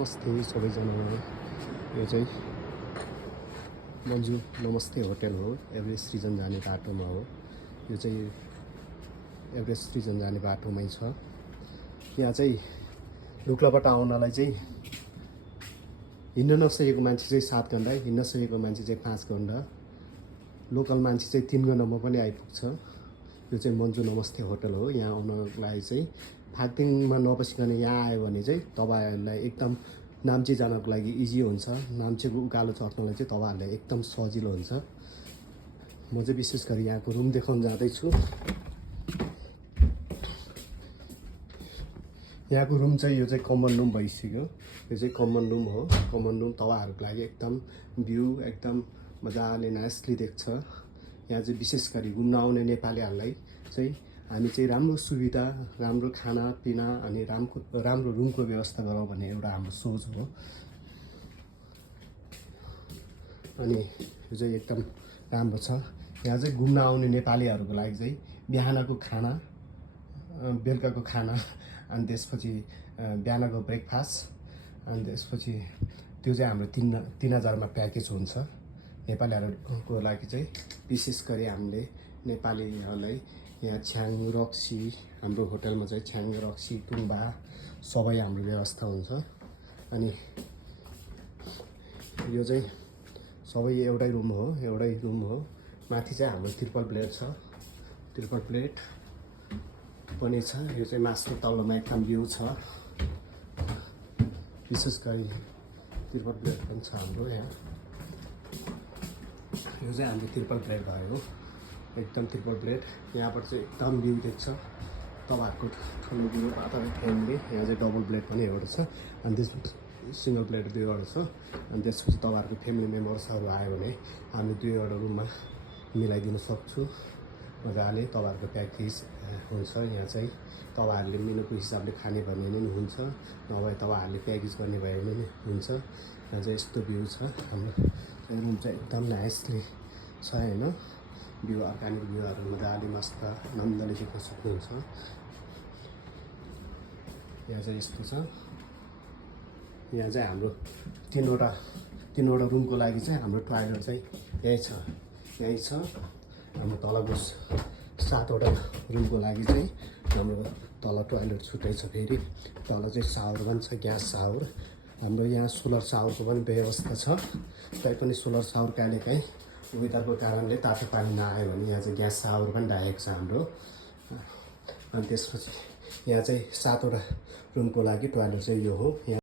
नमस्ते सबैजनालाई। यो चाहिँ मन्जु नमस्ते होटल हो। एभरेस्ट रिजन जाने बाटोमा हो। यो चाहिँ एभरेस्ट रिजन जाने बाटोमै छ। यहाँ चाहिँ लुक्लाबाट आउनलाई चाहिँ हिँड्न नसकेको मान्छे चाहिँ 7 घन्टा, हिँड्न सकेको मान्छे चाहिँ 5 घन्टा, लोकल मान्छे चाहिँ 3 घन्टामा पनि आइपुग्छ। यो चाहिँ मन्जु नमस्ते होटल हो। यहाँ आउनलाई चाहिँ फाक्दिङमा नबसिकन यहाँ आयो भने चाहिँ तपाईँहरूलाई एकदम नाम्ची जानको लागि इजी हुन्छ। नाम्चीको उकालो चढ्नलाई चाहिँ तपाईँहरूलाई एकदम सजिलो हुन्छ। म चाहिँ विशेष गरी यहाँको रुम देखाउन जाँदैछु। यहाँको रुम चाहिँ यो चाहिँ कमन रुम भइसक्यो। यो चाहिँ कमन रुम हो। कमन रुम तपाईँहरूको लागि एकदम भ्यू एकदम मजाले नाइसली देख्छ। यहाँ चाहिँ विशेष गरी घुम्न आउने नेपालीहरूलाई चाहिँ हामी चाहिँ राम्रो सुविधा, राम्रो खानापिना अनि राम्रो रुमको व्यवस्था गरौँ भन्ने एउटा हाम्रो सोच हो। अनि यो चाहिँ एकदम राम्रो छ। यहाँ चाहिँ घुम्न आउने नेपालीहरूको लागि चाहिँ बिहानको खाना, बेलुकाको खाना, अनि त्यसपछि बिहानको ब्रेकफास्ट, अनि त्यसपछि त्यो चाहिँ हाम्रो 3000मा प्याकेज हुन्छ। नेपालीहरूको लागि चाहिँ विशेष गरी हामीले नेपालीहरूलाई यहाँ छ्याङ, रक्सी, हाम्रो होटलमा चाहिँ छ्याङ, रक्सी, तुम्बा सबै हाम्रो व्यवस्था हुन्छ। अनि यो चाहिँ सबै एउटै रुम हो, एउटै रुम हो। माथि चाहिँ हाम्रो ट्रिपल बेड छ, ट्रिपल बेड पनि छ। यो चाहिँ मास्टर तल्लोमा एकदम भ्यू छ। विशेष गरी ट्रिपल बेड पनि छ हाम्रो यहाँ। यो चाहिँ हाम्रो ट्रिपल बेड भयो, एकदम ट्रिपल बेड। यहाँबाट चाहिँ एकदम भ्यू देख्छ तपाईँहरूको ठुलो भ्यू, तपाईँ फ्यामिली। यहाँ चाहिँ डबल बेड पनि एउटा छ, अनि त्यसपछि सिङ्गल बेड 2वटा छ। अनि त्यसपछि तपाईँहरूको फ्यामिली मेम्बर्सहरू आयो भने हामी 2वटा रुममा मिलाइदिन सक्छु मजाले। तपाईँहरूको प्याकेज हुन्छ। यहाँ चाहिँ तपाईँहरूले मेनुको हिसाबले खाने भने पनि हुन्छ, नभए तपाईँहरूले प्याकेज गर्ने भयो भने हुन्छ। यहाँ चाहिँ यस्तो भ्यू छ। हाम्रो रुम चाहिँ एकदम नाइसली छ होइन। भ्यू, अर्ग्यानिक भ्यूहरू मजाले मस्त आनन्दले देख्न सक्नुहुन्छ। यहाँ चाहिँ यस्तो छ। यहाँ चाहिँ हाम्रो तीनवटा रुमको लागि चाहिँ हाम्रो टोयलेट चाहिँ यही छ। हाम्रो तलको 7वटा रुमको लागि चाहिँ हाम्रो तल टोयलेट छुट्टै छ। फेरि तल चाहिँ सावर पनि छ, ग्यास सावर। हाम्रो यहाँ सोलर सावरको पनि व्यवस्था छ। तैपनि सोलर सावर कहिलेकाहीँ वेदरको कारणले तातो पानी नआयो भने यहाँ चाहिँ ग्यास सावर पनि राखेको छ हाम्रो। अनि त्यसपछि यहाँ चाहिँ 7वटा रुमको लागि टोयलेट चाहिँ यो हो।